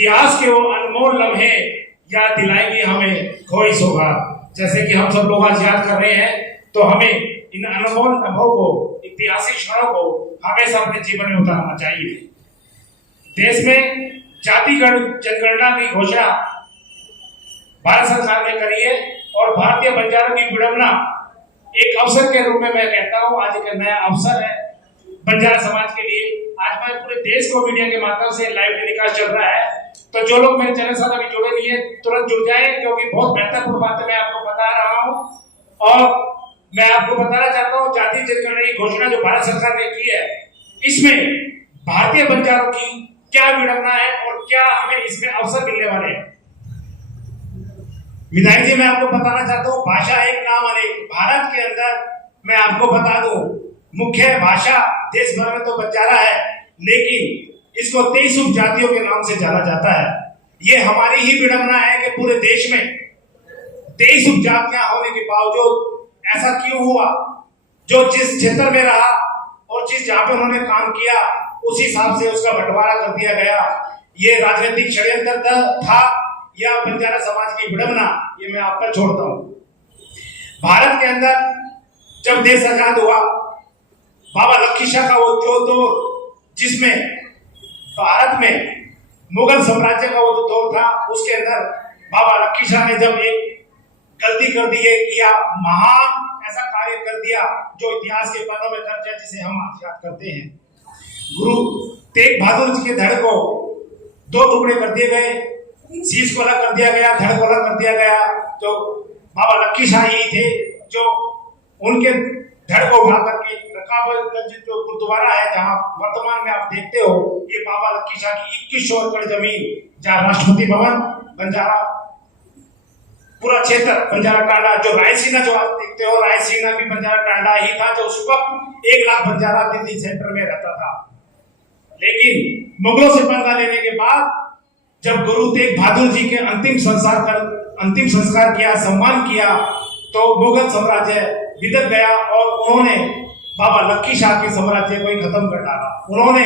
इतिहास के वो अनमोल लम्हे याद दिलाएंगे हमें खोई सौगात। जैसे कि हम सब लोग आज याद कर रहे हैं, तो हमें इन अनमोल लम्हों को, ऐतिहासिक क्षणों को हमेशा अपने जीवन में उतारना चाहिए। देश में जातिगत जनगणना की घोषणा भारत सरकार ने करी है और भारतीय बंजारों की विडंबना एक अवसर के रूप में मैं कहता हूं, आज एक नया अवसर है बंजारा समाज के लिए। आज मैं पूरे देश को मीडिया के माध्यम से लाइव टेलीकास्ट चल रहा है, तो जो लोग मेरे चैनल साथ अभी जुड़े नहीं है तुरंत जुड़ जाए, क्योंकि बहुत महत्वपूर्ण बातें मैं आपको बता रहा हूं। और मैं आपको बताना चाहता हूं, जाति जनगणना की घोषणा जो भारत सरकार ने की है, इसमें भारतीय बंजारों की क्या विडंबना है और क्या हमें इसमें अवसर मिलने वाले हैं। विधायक जी, मैं आपको बताना चाहता हूं, भाषा एक नाम अनेक। भारत के अंदर मैं आपको बता दूं, मुख्य भाषा देश भर में तो बंजारा है, लेकिन इसको 23 उपजातियों के नाम से जाना जाता है। ये हमारी ही विडंबना है कि पूरे देश में 23 उपजातियां होने के बावजूद ऐसा क्यों हुआ। जो जिस क्षेत्र में रहा और जिस जहां पर उन्होंने काम किया उसी हिसाब से उसका बंटवारा कर दिया गया। ये राजनीतिक षड्यंत्र था या बंजारा समाज की विडंबना, ये मैं आप पर छोड़ता हूं। भारत के अंदर जब देश आजाद हुआ, बाबा लखी शाह का वो जो दौर, जिसमें भारत में मुगल साम्राज्य का वो जो दौर था, उसके अंदर बाबा लखी शाह ने जब एक गलती कर दी है, किया महान ऐसा कार्य कर दिया जो इतिहास के पन्नों में दर्ज है, जिसे हम आज याद करते हैं। गुरु तेग बहादुर जी के धड़ को 2 टुकड़े कर दिए गए, शीश को अलग कर दिया गया, धड़ को अलग कर दिया गया। जो बाबा लखी शाह ही थे जो उनके धड़ को उठा करके रकाबगंज जो गुरुद्वारा है, जहां वर्तमान में आप देखते हो, ये बाबा लखी शाह की 2100 एकड़ जमीन, जहां राष्ट्रपति भवन, बंजारा पूरा क्षेत्र, बंजारा टांडा, जो रायसीना जो आप देखते हो, रायसीना भी बंजारा टांडा ही था, जो उस वक्त 1 लाख बंजारा दिल्ली सेंटर में रहता था। लेकिन मुगलों से पंगा लेने के बाद जब गुरु तेग बहादुर जी के अंतिम संस्कार किया, सम्मान किया, तो मुगल साम्राज्य बिदक गया और उन्होंने बाबा लखी शाह के साम्राज्य को ही खत्म कर डाला। उन्होंने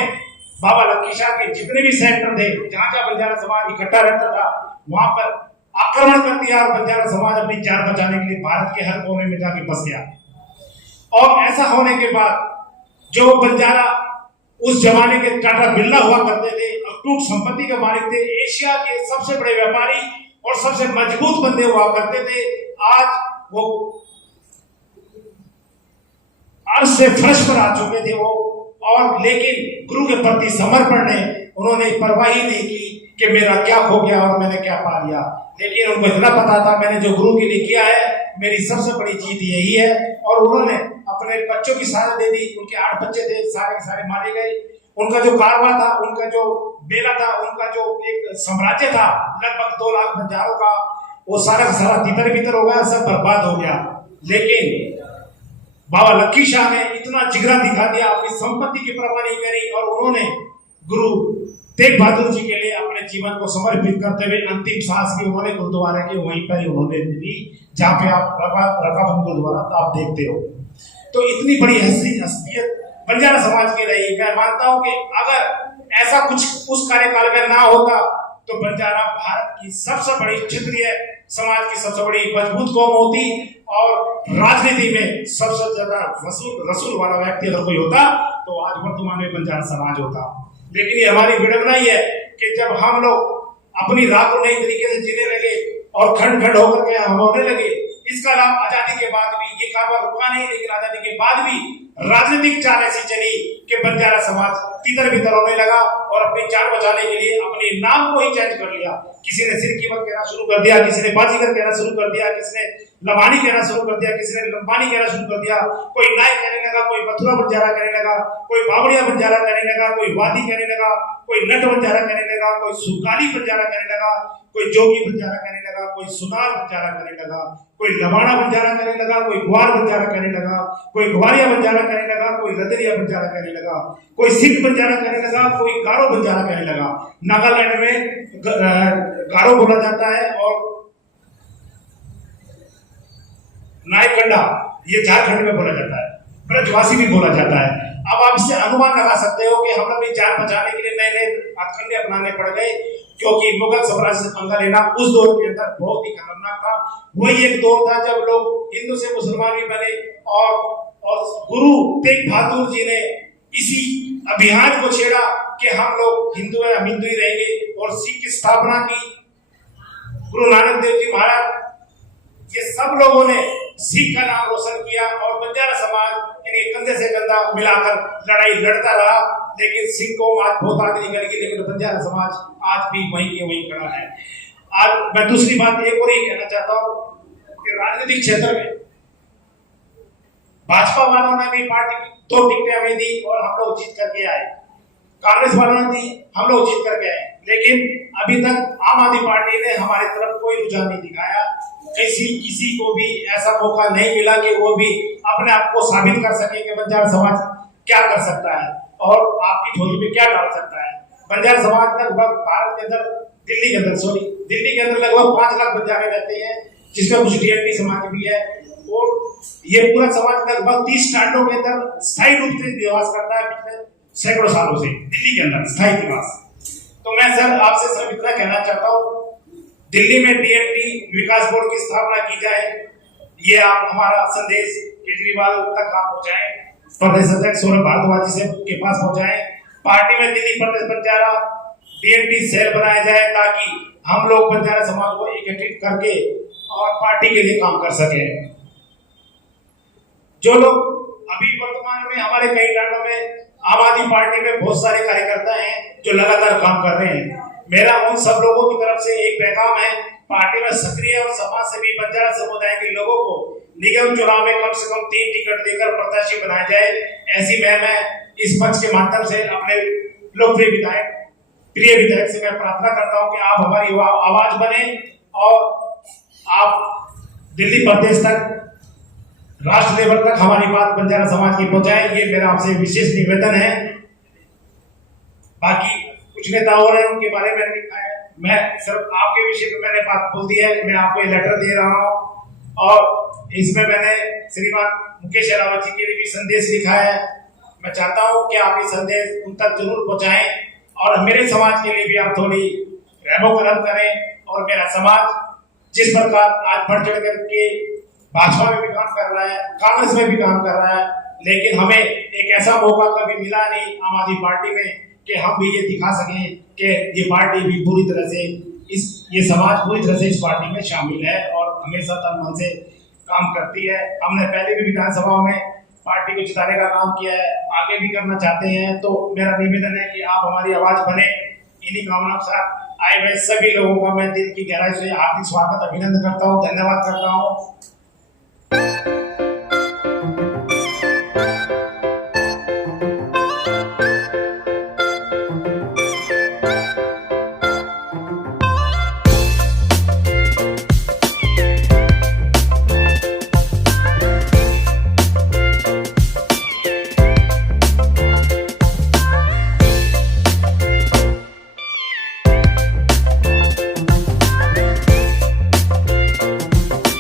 बाबा लखी शाह के जितने भी सेंटर थे, जहां जहां बंजारा समाज इकट्ठा रहता था, वहां पर आक्रमण कर दिया और बंजारा समाज अपनी जान बचाने के लिए भारत के हर कोने में जाके बस गया। और ऐसा होने के बाद जो बंजारा उस जमाने के टाटा बिरला हुआ करते थे, अटूट संपत्ति के मालिक थे, एशिया के सबसे बड़े व्यापारी और सबसे मजबूत बंदे हुआ करते थे, आज वो अर्श से फर्श पर आ चुके थे वो। और लेकिन गुरु के प्रति समर्पण ने उन्होंने परवाही नहीं की कि मेरा क्या खो गया और मैंने क्या पा लिया। लेकिन उनको इतना पता था, मैंने जो गुरु के लिए किया है मेरी सबसे बड़ी जीत यही है। और उन्होंने अपने बच्चों की सहायता दे दी। उनके 8 बच्चे थे, सारे के सारे मारे गए। उनका जो कारवा था, उनका जो बेला था, उनका जो एक साम्राज्य था लगभग 2 लाख बंजारों का, वो सारा का सारा तितर बितर हो गया, सब बर्बाद हो गया। लेकिन बाबा लखी शाह ने इतना जिगरा दिखा दिया, अपनी संपत्ति की परवाह नहीं करी, और उन्होंने गुरु तेग बहादुर जी के लिए अपने जीवन को समर्पित करते हुए अंतिम सांस भी उन्होंने गुरुद्वारा के वहीं पर ही उन्होंने दी, जहां पे आप रकाबगंज गुरुद्वारा आप देखते हो। तो इतनी बड़ी हस्तियत बंजारा समाज की रही। मैं मानता हूं कि अगर ऐसा कुछ उस कार्यकाल में ना होता तो बंजारा भारत की सबसे बड़ी क्षेत्रीय समाज की सबसे बड़ी मजबूत कौम होती, और राजनीति में सबसे ज्यादा रसूल वाला व्यक्ति अगर कोई होता तो आज वर्तमान में बंजारा समाज होता। लेकिन ये हमारी विडंबना ही है कि जब हम लोग अपनी राह को नई तरीके से जीने लगे और खंड खंड होकर के हम होने लगे, इसका लाभ आजादी के बाद भी, ये कारोबार रुका नहीं, लेकिन आजादी के बाद भी राजनीतिक चाल ऐसी चली कि बंजारा समाज तितर बितर होने लगा और अपनी जान बचाने के लिए अपने नाम को ही चेंज कर लिया। किसी ने सिर कीमत कहना शुरू कर दिया, किसी ने बाजीगर कहना शुरू कर दिया, किसी ने लवानी कहना शुरू कर दिया, किसी ने लंबानी कहना शुरू कर दिया, कोई नायक कहने लगा, कोई मथुरा बंजारा कहने लगा, कोई बावड़िया बंजारा कहने लगा, कोई वादी कहने लगा, कोई नट बंजारा कहने लगा, कोई सुकाली बंजारा कहने लगा, कोई जोगी बंजारा कहने लगा, कोई सुनार बंजारा कहने लगा, कोई लवाना बंजारा कहने लगा, कोई ग्वार बंजारा कहने लगा, कोई ग्वारिया बंजारा कहने लगा, कोई रदरिया बंजारा कहने लगा, कोई सिख बंजारा कहने लगा, कोई गारो बंजारा कहने लगा। नागालैंड में गारो बोला जाता है और नायकंडा ये झारखंड में बोला जाता है। ब्रजवासी भी बोला जाता है। अब आप इससे अनुमान लगा सकते हो कि हम अपनी जान बचाने के लिए नए नए हथकंडे अपनाने पड़ गए, क्योंकि मुगल साम्राज्य से पंगा लेना उस दौर के अंदर बहुत ही खतरनाक था। वही एक दौर था जब लोग हिंदू से मुसलमान भी बने, और गुरु तेग बहादुर जी ने इसी अभियान को छेड़ा कि हम लोग हिंदू हैं, हम हिंदू ही रहेंगे, और सिख की स्थापना की। गुरु नानक देव जी महाराज, ये सब लोगों ने सिख का नाम रोशन किया, और बंजारा समाज इनके कंधे से कंधा मिलाकर लड़ाई लड़ता रहा। लेकिन सिख को आज बहुत आगे निकल गई, लेकिन बंजारा समाज आज भी वहीं के वहीं खड़ा है। आज मैं दूसरी बात एक और ये कहना चाहता हूँ कि राजनीतिक क्षेत्र में भाजपा वालों ने भी पार्टी की 2 टिकटें हमें दी और हम लोग जीत करके आए। कांग्रेस वालों ने दी, हम लोग जीत करके आए। लेकिन अभी तक आम आदमी पार्टी ने हमारी तरफ कोई रुझान नहीं दिखाया। किसी को भी ऐसा मौका नहीं मिला कि वो भी अपने आप को साबित कर सके कि बंजारा समाज क्या कर सकता है और आपकी झोली में क्या डाल सकता है। बंजारा समाज लगभग भारत के अंदर, दिल्ली के अंदर लगभग 5 लाख बंजारे रहते हैं, जिसमें कुछ डीएनटी समाज भी है, और ये पूरा समाज लगभग 30 स्टार्टों के अंदर स्थायी रूप से निवास करता है पिछले सैकड़ों सालों से दिल्ली के अंदर स्थायी निवास। तो मैं सर आपसे सिर्फ इतना कहना चाहता हूँ, दिल्ली में डीएनटी विकास बोर्ड की स्थापना की जाए। ये आप हमारा संदेश केजरीवाल तक आप पहुंचाएं, प्रदेश अध्यक्ष सौरभ भारद्वाज जी से के पास पहुंचाएं। पार्टी में दिल्ली प्रदेश बंजारा डीएनटी सेल बनाया जाए, ताकि हम लोग बंजारा समाज को एकत्रित करके और पार्टी के लिए काम कर सके। जो लोग अभी वर्तमान में हमारे कई गांवों में आम आदमी पार्टी में बहुत सारे कार्यकर्ता हैं जो लगातार काम कर रहे हैं। मेरा उन सब लोगों की तरफ से एक पैगाम है, पार्टी में सक्रिय और समाज सेवी बंजारा समुदाय के लोगों को निगम चुनाव में कम से कम 3 टिकट देकर प्रत्याशी बनाया जाए। ऐसी मैं इस मंच के माध्यम से अपने लोकप्रिय विधायक से मैं प्रार्थना करता हूं कि आप हमारी आवाज बने और आप दिल्ली प्रदेश तक, राष्ट्र लेवल तक हमारी बात बंजारा समाज की पहुंचाए। ये मेरा आपसे विशेष निवेदन है। बाकी कुछ नेताओं ने उनके बारे में लिखा है, मैं सिर्फ आपके विषय में मैंने बात बोल दी है। मैं आपको ये लेटर दे रहा हूं और इसमें मैंने श्रीमान मुकेश रावत जी के लिए भी संदेश लिखा है। मैं चाहता हूं कि आप ये संदेश उन तक जरूर पहुंचाएं और मेरे समाज के लिए भी आप थोड़ी रहमो करम करें। और मेरा समाज जिस प्रकार आज बढ़ चढ़ करके भाजपा में भी काम कर रहा है, कांग्रेस में भी काम कर रहा है, लेकिन हमें एक ऐसा मौका कभी मिला नहीं आम आदमी पार्टी में कि हम भी ये दिखा सकें कि ये पार्टी भी पूरी तरह से ये समाज पूरी तरह से इस पार्टी में शामिल है और हमेशा तन मन से काम करती है। हमने पहले भी विधानसभा में पार्टी को जिताने का काम किया है, आगे भी करना चाहते हैं। तो मेरा निवेदन है कि आप हमारी आवाज बने। इन्हीं कामनाओं के साथ आए हुए सभी लोगों का मैं दिल की गहराई से हार्दिक स्वागत, अभिनंदन करता हूँ, धन्यवाद करता हूँ।